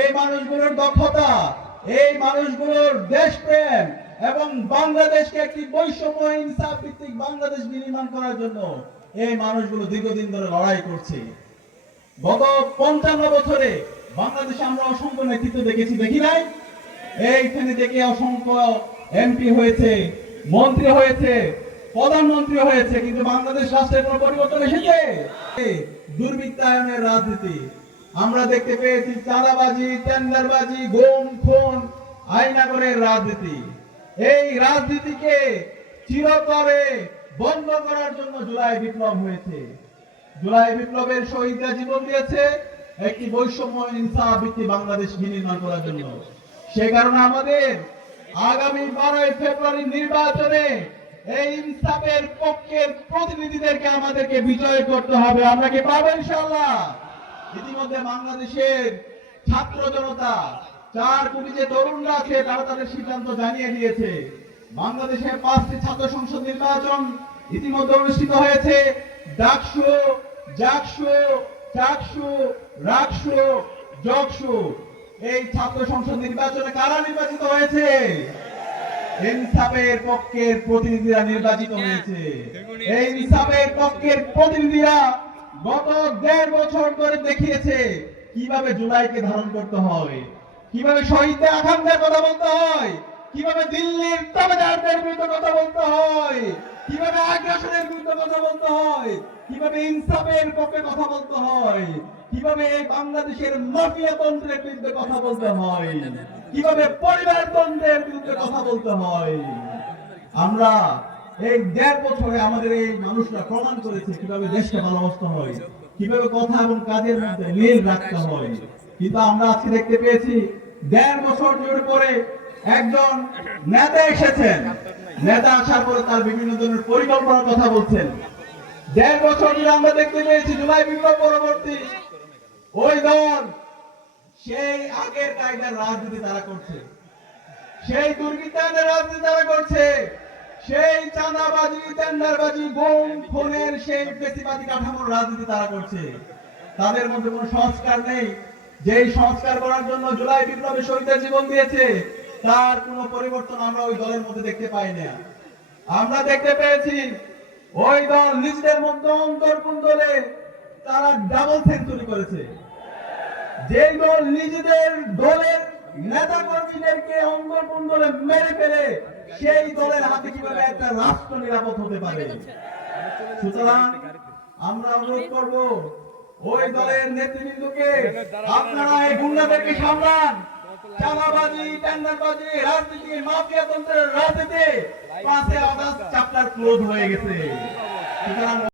এই মানুষগুলোর দক্ষতা, এই মানুষগুলোর দেশপ্রেম এবং বাংলাদেশকে একটি বৈষম্য ইনসাফ ভিত্তিক বাংলাদেশ বিনির্মাণ করার জন্য এই মানুষগুলো দীর্ঘদিন ধরে লড়াই করছে। গত পঞ্চান্ন বছরে বাংলাদেশে আমরা অসংখ্য নেতৃত্ব দেখেছি, দেখি নাই? এইখানে দেখে অসংখ্য এমপি হয়েছে, মন্ত্রী হয়েছে, প্রধানমন্ত্রী হয়েছে, কিন্তু বাংলাদেশ রাষ্ট্রের কোনো পরিবর্তন এসেছে? দুর্বৃত্তায়নের রাজনীতি। আমরা দেখতে পেয়েছি চাঁদাবাজি, টেন্ডারবাজি, গোম, খুন, আইনাগরের রাজনীতি। এই রাজনীতিকে চিরতরে বন্ধ করার জন্য জুলাই বিপ্লব হয়েছে। জুলাই বিপ্লবের শহীদরা জীবন দিয়েছে, একটি বৈষম্য ইনসাফ ভিত্তি বাংলাদেশ বিনির্মাণ করার জন্য। সে কারণে আমাদের আগামী বারোই ফেব্রুয়ারি নির্বাচনে এই ইনসাফের পক্ষের প্রতিনিধিদেরকে আমাদেরকে বিজয় করতে হবে। আমরা কি পাবো ইনশাল্লাহ ইতিমধ্যে বাংলাদেশের ছাত্র জনতা চার কোটি যে তরুণরা আছে তারা তাদের সিদ্ধান্ত জানিয়ে দিয়েছে। বাংলাদেশে পাঁচটি ছাত্র সংসদ নির্বাচন ইতিমধ্যে অনুষ্ঠিত হয়েছে। ডাকসু জাকসু চাকসু রাকসু জকসু। এই ছাত্র সংসদ নির্বাচনে কারা নির্বাচিত হয়েছে? ইনসাফের পক্ষের প্রতিনিধিরা নির্বাচিত হয়েছে। এই ইনসাফের পক্ষের প্রতিনিধিরা গত দেড় বছর ধরে দেখিয়েছে কীভাবে জুলাইকে ধারণ করতে হয়, কীভাবে শহীদদের আকাঙ্ক্ষার কথা বলতে হয়, কীভাবে দিল্লির তাবেদারদের বিরুদ্ধে কথা বলতে হয়, কীভাবে আগ্রাসনের বিরুদ্ধে কথা বলতে হয়, কীভাবে ইনসাফের পক্ষে কথা বলতে হয়, কীভাবে বাংলাদেশের মাফিয়া তন্ত্রের বিরুদ্ধে কথা বলতে হয়, কীভাবে পরিবার তন্ত্রের বিরুদ্ধে কথা বলতে হয়। আমরা এই দেড় বছরে আমাদের এই মানুষরা প্রমাণ করেছে কীভাবে দেশকে ভালোবাসতে হয়, কীভাবে কথা এবং কাজের মধ্যে মিল রাখতে হয়। কিন্তু আমরা আজকে দেখতে পেয়েছি, দেড় বছর জুড়ে পরে একজন নেতা এসেছেন। নেতা আসার পরে তার বিভিন্ন ধরনের পরিকল্পনার কথা বলছেন। দেড় বছর ধরে আমরা দেখতে পেয়েছি, জুলাই বিপ্লব পরবর্তী ওই দল, সেই আগের কায়দার রাজনীতি তারা করছে। সেই দুর্বৃত্তায়নের রাজনীতি তারা করছে। সেই চাঁদাবাজি, টেন্ডারবাজি গুম খুনের সেই বেশিবাদী কাঠামোর রাজনীতি তারা করছে। তাদের মধ্যে কোনো সংস্কার নেই। যেই সংস্কার করার জন্য জুলাই বিপ্লবে শহীদের জীবন দিয়েছে, তার কোনো পরিবর্তন আমরা ওই দলের মধ্যে দেখতে পাই না। আমরা দেখতে পেয়েছি, ওই দল নিজেদের মধ্যে অন্তর্কুন্দলে তারা ডাবল সেঞ্চুরি করেছে। যে দল নিজেদের দলের নেতা কর্মীদেরকে অঙ্গকুণ্ডলে মেরে ফেলে সেই দলের হাতে কীভাবে একটা রাষ্ট্র নিরাপদ হতে পারে? সুতরাং আমরা অনুরোধ করব, ওই দলের নেতৃবৃন্দকে আপনারা এই গুন্ডাদেরকে সামলান। চাঁদাবাজি, টেন্ডারবাজি, রাজনীতি, মাফিয়া তন্ত্রের রাজনীতি পাশে আদার্স চ্যাপ্টার ক্লোজ হয়ে গেছে। সুতরাং